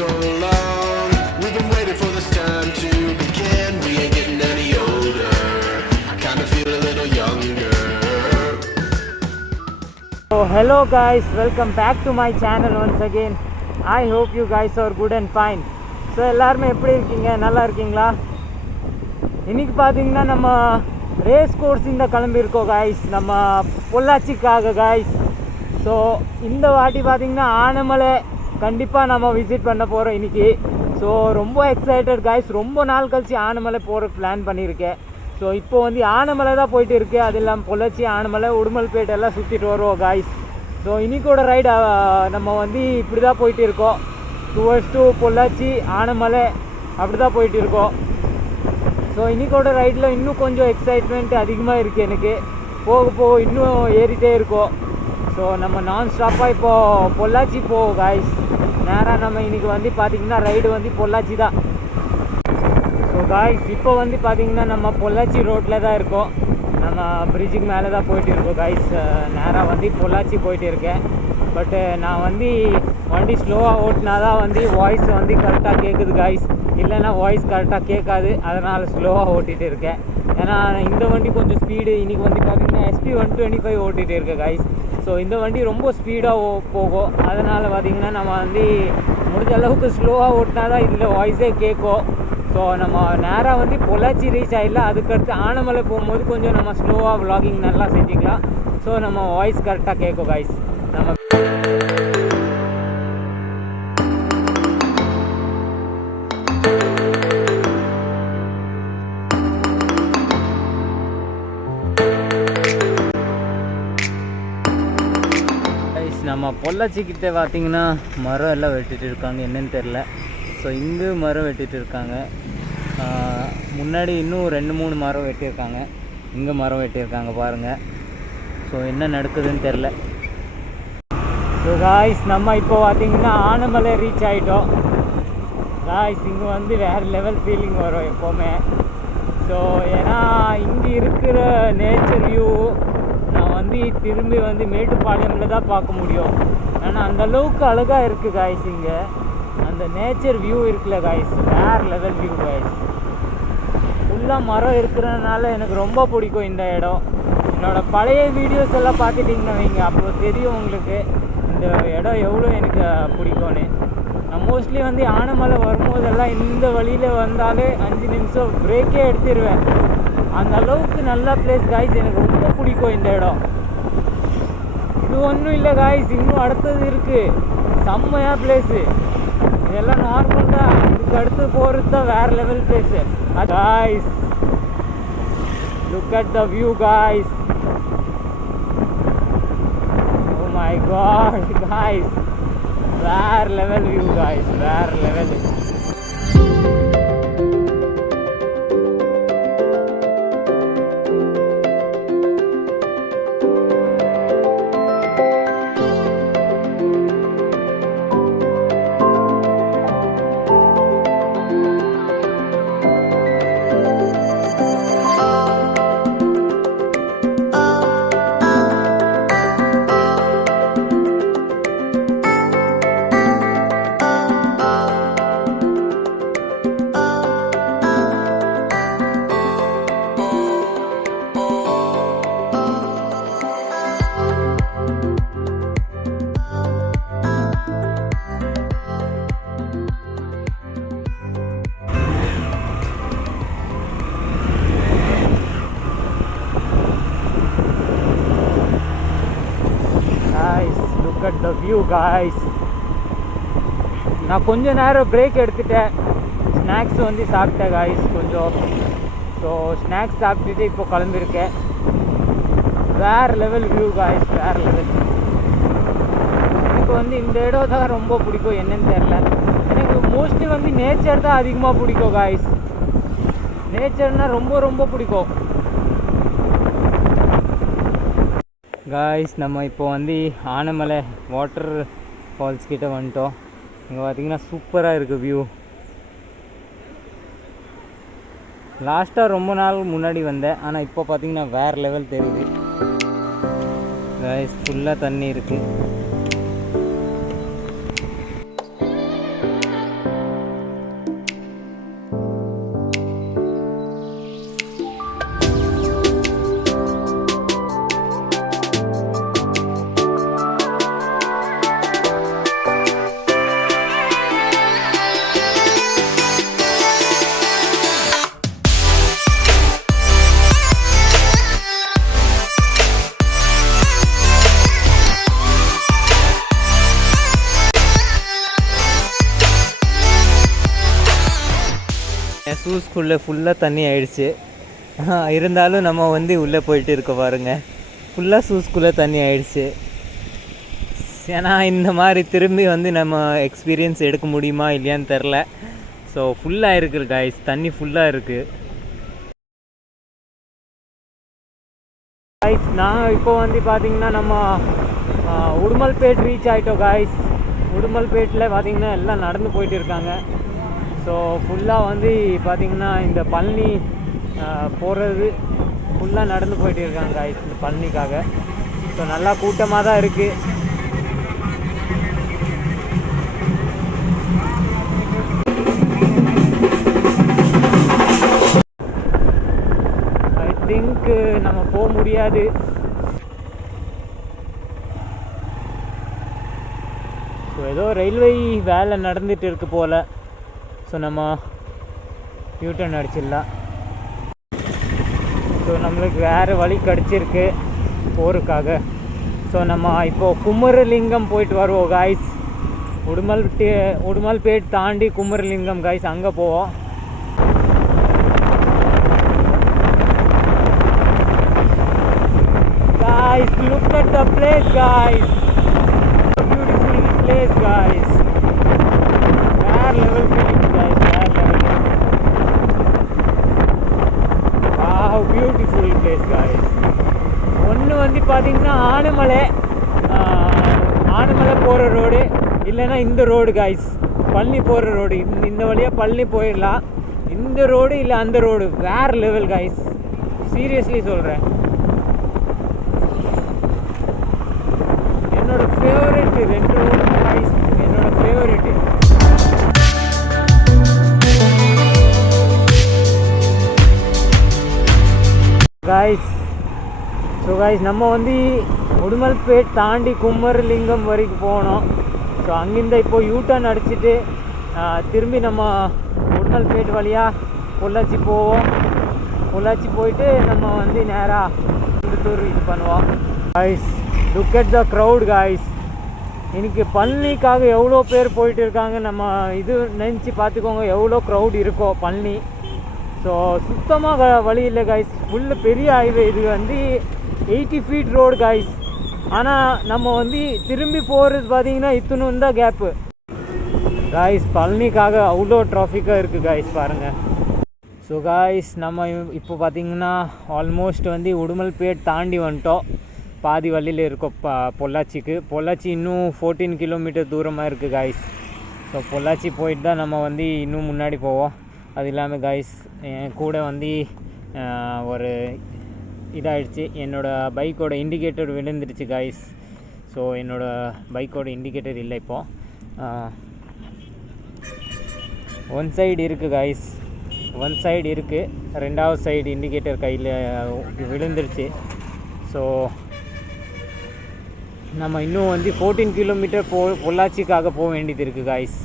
so long. We've been waiting for this time to begin. We ain't getting any older. I kinda feel a little younger. So hello guys, welcome back to my channel once again. I hope you guys are good and fine. So எல்லாருமே எப்படி இருக்கீங்க? நல்லா இருக்கீங்களா? இன்றைக்கி பார்த்தீங்கன்னா நம்ம race கோர்ஸிங்க கிளம்பியிருக்கோம் guys, நம்ம பொள்ளாச்சிக்காக guys. So இந்த வாட்டி பார்த்தீங்கன்னா ஆனமலை கண்டிப்பாக நம்ம விசிட் பண்ண போகிறோம் இன்றைக்கி. ஸோ ரொம்ப எக்ஸைட்டட் காய்ஸ், ரொம்ப நாள் கழிச்சு ஆனமலை போகிற பிளான் பண்ணியிருக்கேன். ஸோ இப்போ வந்து ஆனமலை தான் போயிட்டு இருக்குது. அது இல்லாமல் பொள்ளாச்சி, ஆனமலை, உடுமல்பேட்டை எல்லாம் சுற்றிட்டு வருவோம் காய்ஸ். ஸோ இன்றைக்கோட ரைடு நம்ம வந்து இப்படி தான் போயிட்டு இருக்கோம், டுவர்ட்ஸ் டு பொள்ளாச்சி, ஆனமலை அப்படி தான் போயிட்டு இருக்கோம். ஸோ இன்றைக்கோட ரைடில் இன்னும் கொஞ்சம் எக்ஸைட்மெண்ட் அதிகமாக இருக்குது எனக்கு. போக போக இன்னும் ஏறிட்டே இருக்கோம். ஸோ நம்ம நான் ஸ்டாப்பாக இப்போது பொள்ளாச்சி போவோம் காய்ஸ். நேராக நம்ம இன்றைக்கி வந்து பார்த்திங்கன்னா ரைடு வந்து பொள்ளாச்சி தான். ஸோ காய்ஸ் இப்போ வந்து பார்த்திங்கன்னா நம்ம பொள்ளாச்சி ரோட்டில் தான் இருக்கோம். நம்ம பிரிட்ஜுக்கு மேலே தான் போயிட்டு இருக்கோம் காய்ஸ். நேராக வந்து பொள்ளாச்சி போயிட்டு இருக்கேன். பட்டு நான் வந்து வண்டி ஸ்லோவாக ஓட்டினா தான் வந்து வாய்ஸ் வந்து கரெக்டாக கேட்குது காய்ஸ், இல்லைன்னா வாய்ஸ் கரெக்டாக கேட்காது. அதனால் ஸ்லோவாக ஓட்டிகிட்டு இருக்கேன். ஏன்னா இந்த வண்டி கொஞ்சம் ஸ்பீடு. இன்றைக்கி வந்து பார்த்திங்கன்னா SP 125 ஓட்டிகிட்டு இருக்கேன் காய்ஸ். ஸோ இந்த வண்டி ரொம்ப ஸ்பீடாக போகும். அதனால் பார்த்திங்கன்னா நம்ம வந்து முடிஞ்ச அளவுக்கு ஸ்லோவாக ஓட்டினா தான் இதில் வாய்ஸே கேட்கும். ஸோ நம்ம நேராக வந்து பொள்ளாச்சி ரீச் ஆகிடலாம். அதுக்கடுத்து ஆனமலை போகும்போது கொஞ்சம் நம்ம ஸ்லோவாக விலாகிங் நல்லா செஞ்சுக்கலாம். ஸோ நம்ம வாய்ஸ் கரெக்டாக கேட்கும் காய்ஸ். நம்ம நம்ம பொள்ளாச்சிக்கிட்ட பார்த்திங்கன்னா மரம் எல்லாம் வெட்டிகிட்டு இருக்காங்க, என்னன்னு தெரில. ஸோ இங்கே மரம் வெட்டிகிட்டு இருக்காங்க. முன்னாடி இன்னும் 2-3 மரம் வெட்டியிருக்காங்க. இங்கே மரம் வெட்டியிருக்காங்க பாருங்கள். ஸோ என்ன நடக்குதுன்னு தெரில. ஸோ காய்ஸ் நம்ம இப்போ பார்த்திங்கன்னா ஆனமலை ரீச் ஆகிட்டோம் காய்ஸ். இங்கே வந்து வேறு லெவல் ஃபீலிங் வரும் எப்போவுமே. ஸோ ஏன்னா இங்கே இருக்கிற நேச்சர் வியூ நான் வந்து திரும்பி வந்து மேட்டுப்பாளையமில் தான் பார்க்க முடியும். ஏன்னா அந்தளவுக்கு அழகாக இருக்குது காய்ஸ். இங்கே அந்த நேச்சர் வியூ இருக்குல்ல காய்ஸ், வேறு லெவல் வியூ காய்ஸ். ஃபுல்லாக மரம் இருக்கிறதுனால எனக்கு ரொம்ப பிடிக்கும் இந்த இடம். என்னோடய பழைய வீடியோஸ் எல்லாம் பார்த்துட்டிங்கன்னா வைங்க, அப்போ தெரியும் உங்களுக்கு இந்த இடம் எவ்வளோ எனக்கு பிடிக்கும்னு. நான் மோஸ்ட்லி வந்து ஆனமலை வரும்போதெல்லாம் இந்த வழியில் வந்தாலே 5 நிமிஷம் பிரேக்கே எடுத்துடுவேன். அந்த அளவுக்கு நல்ல பிளேஸ் காய்ஸ், எனக்கு ரொம்ப பிடிக்கும் இந்த இடம். இது ஒன்றும் இல்லை காய்ஸ், இன்னும் அடுத்தது இருக்குது, செம்மையாக பிளேஸு. இதெல்லாம் நார்மல் தான், இதுக்கு அடுத்து போகிறது தான் வேறு level place guys. Look at the view guys. Oh my god guys, வேறு லெவல் வியூ காய்ஸ், வேறு level. Look at the view guys. நான் கொஞ்ச நேரம் பிரேக் எடுத்துட்டேன், ஸ்நாக்ஸ் வந்து சாப்பிட்டேன் காய்ஸ் கொஞ்சம். ஸோ ஸ்நாக்ஸ் சாப்பிட்டுட்டு இப்போ கிளம்பியிருக்கேன். வேறு லெவல் வியூ காய்ஸ், வேறு லெவல். எனக்கு வந்து இந்த இடம் தான் ரொம்ப பிடிக்கும், என்னன்னு தெரில. எனக்கு மோஸ்ட்லி வந்து நேச்சர் தான் அதிகமாக பிடிக்கும் காய்ஸ். நேச்சர்னால் ரொம்ப ரொம்ப பிடிக்கும் காய்ஸ். நம்ம இப்போ வந்து ஆனமலை வாட்டர் ஃபால்ஸ் கிட்டே வந்துட்டோம். இங்கே பார்த்திங்கன்னா சூப்பராக இருக்குது வியூ. லாஸ்ட்டாக ரொம்ப நாள் முன்னாடி வந்தேன், ஆனால் இப்போ பார்த்திங்கன்னா வேறு லெவல் தெரியுது காய்ஸ். ஃபுல்லாக தண்ணி இருக்குது. ஷூஸ்குள்ளே ஃபுல்லாக தண்ணி ஆயிடுச்சு. இருந்தாலும் நம்ம வந்து உள்ளே போயிட்டு இருக்க பாருங்கள், ஃபுல்லாக ஷூஸ்குள்ளே தண்ணி ஆயிடுச்சு. ஏன்னா இந்த மாதிரி திரும்பி வந்து நம்ம எக்ஸ்பீரியன்ஸ் எடுக்க முடியுமா இல்லையான்னு தெரில. ஸோ ஃபுல்லாக இருக்குது கைஸ், தண்ணி ஃபுல்லாக இருக்குது கைஸ். நான் இப்போ வந்து பார்த்திங்கன்னா நம்ம உடுமல்பேட் ரீச் ஆகிட்டோம் கைஸ். உடுமல்பேட்டில் பார்த்திங்கன்னா எல்லாம் நடந்து போயிட்டு இருக்காங்க. ஸோ ஃபுல்லாக வந்து பார்த்திங்கன்னா இந்த பழனி போகிறது ஃபுல்லாக நடந்து போயிட்டு இருக்காங்க கைஸ் இந்த பழனிக்காக. ஸோ நல்லா கூட்டமாக தான் இருக்குது. திங்க்கு நம்ம போக முடியாது. ஸோ ஏதோ ரயில்வே வேலை நடந்துட்டு இருக்கு போல். ஸோ நம்ம யூட்டர்ன் அடிச்சிடலாம். ஸோ நம்மளுக்கு வேறு வழி கிடச்சிருக்கு போகிறதுக்காக. ஸோ நம்ம இப்போது குமரலிங்கம் போயிட்டு வருவோம் காய்ஸ். உடுமல்பேட் தாண்டி குமரலிங்கம் காய்ஸ், அங்கே போவோம். Guys, look at the place guys, beautiful place guys, rare level feeling guys, rare level. Wow, beautiful place guys. ஒன்று வந்து பார்த்தீங்கன்னா ஆனமலை போகிற ரோடு, இல்லைன்னா இந்த ரோடு காய்ஸ், பழனி போகிற ரோடு. இந்த வழியாக பழனி போயிடலாம். இந்த ரோடு இல்லை அந்த ரோடு வேறு லெவல் காய்ஸ், சீரியஸ்லி சொல்கிறேன். என்னோட ஃபேவரெட்டு ரெண்டு ரோடு காய்ஸ், என்னோட ஃபேவரெட்டு. காய்ஸ் ஸோ காய்ஸ் நம்ம வந்து உடுமல்பேட் தாண்டி குமரலிங்கம் வரைக்கும் போனோம். ஸோ அங்கிருந்து இப்போது யூட்டர்ன் அடிச்சுட்டு திரும்பி நம்ம உடுமல்பேட் வழியாக பொள்ளாச்சி போவோம். பொள்ளாச்சி போயிட்டு நம்ம வந்து நேராக கோயம்புத்தூர் இது பண்ணுவோம். Guys look at the crowd guys. இன்றைக்கி பழனிக்காக எவ்வளோ பேர் போயிட்டு இருக்காங்க. நம்ம இது நினச்சி பார்த்துக்கோங்க எவ்வளோ க்ரௌட் இருக்கோ பழனி. ஸோ சுத்தமாக வழி இல்லை காய்ஸ், ஃபுல்லு பெரிய ஹைவே. இது வந்து 80 feet ரோடு காய்ஸ். ஆனால் நம்ம வந்து திரும்பி போகிறது பார்த்திங்கன்னா இத்தனும் தான் கேப்பு காய்ஸ். பழனிக்காக அவ்வளோ ட்ராஃபிக்காக இருக்குது காய்ஸ் பாருங்கள். ஸோ காய்ஸ் நம்ம இப்போ பார்த்திங்கன்னா ஆல்மோஸ்ட் வந்து உடுமல்பேட் தாண்டி வந்துட்டோம். பாதி வழியில் இருக்கோம் பொள்ளாச்சிக்கு. பொள்ளாச்சி இன்னும் 14 கிலோமீட்டர் தூரமாக இருக்குது காய்ஸ். ஸோ பொள்ளாச்சி போயிட்டு தான் நம்ம வந்து இன்னும் முன்னாடி போவோம். அது இல்லாமல் காய்ஸ் என் கூட வந்து ஒரு இதாகிடுச்சு, என்னோடய பைக்கோட இண்டிகேட்டர் விழுந்துடுச்சு காய்ஸ். ஸோ என்னோடய பைக்கோட இண்டிகேட்டர் இல்லை இப்போது. ஒன் சைடு இருக்குது காய்ஸ், ஒன் சைடு இருக்குது, ரெண்டாவது சைடு இண்டிகேட்டர் கையில் விழுந்துருச்சு. ஸோ நம்ம இன்னும் வந்து 14 கிலோமீட்டர் பொள்ளாச்சிக்காக போக வேண்டியது இருக்குது guys.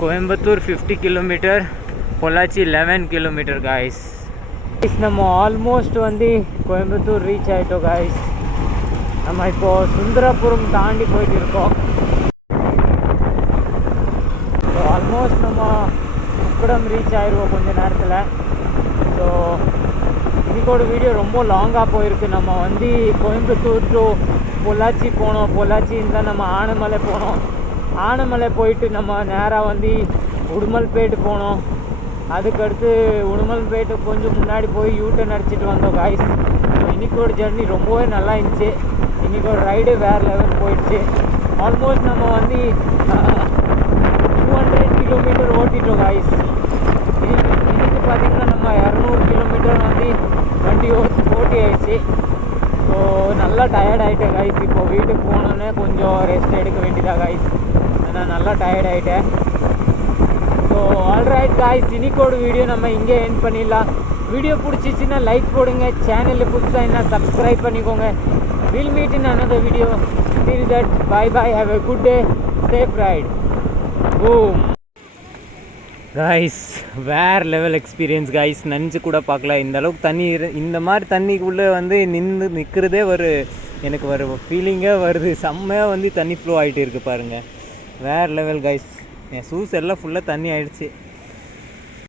Coimbatore 50 kilometre, Pollachi 11 kilometre guys. நம்ம ஆல்மோஸ்ட் வந்து கோயம்புத்தூர் ரீச் ஆகிட்டோம் காய்ஸ். நம்ம இப்போது சுந்தரபுரம் தாண்டி போயிட்டு இருக்கோம். ஸோ ஆல்மோஸ்ட் நம்ம உக்கடம் ரீச் ஆகிடுவோம் கொஞ்சம் நேரத்தில். ஸோ இன்றைக்கோட வீடியோ ரொம்ப லாங்காக போயிருக்கு. நம்ம வந்து கோயம்புத்தூர் டு பொள்ளாச்சி போனோம், பொள்ளாச்சின்னு தான் நம்ம ஆனமலை போனோம். ஆனமலை போயிட்டு நம்ம நேராக வந்து உடுமல்பேட்டு போனோம். அதுக்கடுத்து உடுமல்பேட்டு கொஞ்சம் முன்னாடி போய் யூட்டர்ன் அடிச்சிட்டு வந்தோம் காய்ஸ். இன்றைக்கோட ஜர்னி ரொம்பவே நல்லா இருந்துச்சு. இன்றைக்கோட ரைடு வேறு லெவல் போயிடுச்சு. ஆல்மோஸ்ட் நம்ம வந்து 200 கிலோமீட்டர் ஓட்டிட்டோம் காய்ஸ். இன்னைக்கு பார்த்திங்கன்னா நம்ம 200 கிலோமீட்டர் வந்து வண்டி ஓட்டி ஆயிடுச்சு. ஸோ நல்லா டயர்ட் ஆகிட்டேன் காய்ஸ். இப்போ வீட்டுக்கு போனோன்னே கொஞ்சம் ரெஸ்ட் எடுக்க வேண்டியதா காய்ஸ். நான் நல்லா டயர்ட் ஆகிட்டேன். ஸோ ஆல்ரைட் காய்ஸ், இன்னைக்கோட வீடியோ நம்ம இங்கே எண்ட் பண்ணிடலாம். வீடியோ பிடிச்சிச்சின்னா லைக் போடுங்க, சேனலில் புதுசாக என்ன சப்ஸ்கிரைப் பண்ணிக்கோங்க. Will meet in another video. Till that bye bye, have a good day, safe ride. Boom guys, வேறு லெவல் எக்ஸ்பீரியன்ஸ் காய்ஸ். நினச்சி கூட பார்க்கல இந்த அளவுக்கு தண்ணி இந்த மாதிரி தண்ணிக்குள்ளே வந்து நிற்கிறதே எனக்கு ஒரு ஃபீலிங்கே வருது. செம்மையாக வந்து தண்ணி ஃப்ளோ ஆகிட்டு இருக்குது பாருங்கள். வேறு லெவல் காய்ஸ். என் ஷூஸ் எல்லாம் ஃபுல்லாக தண்ணி ஆகிடுச்சு.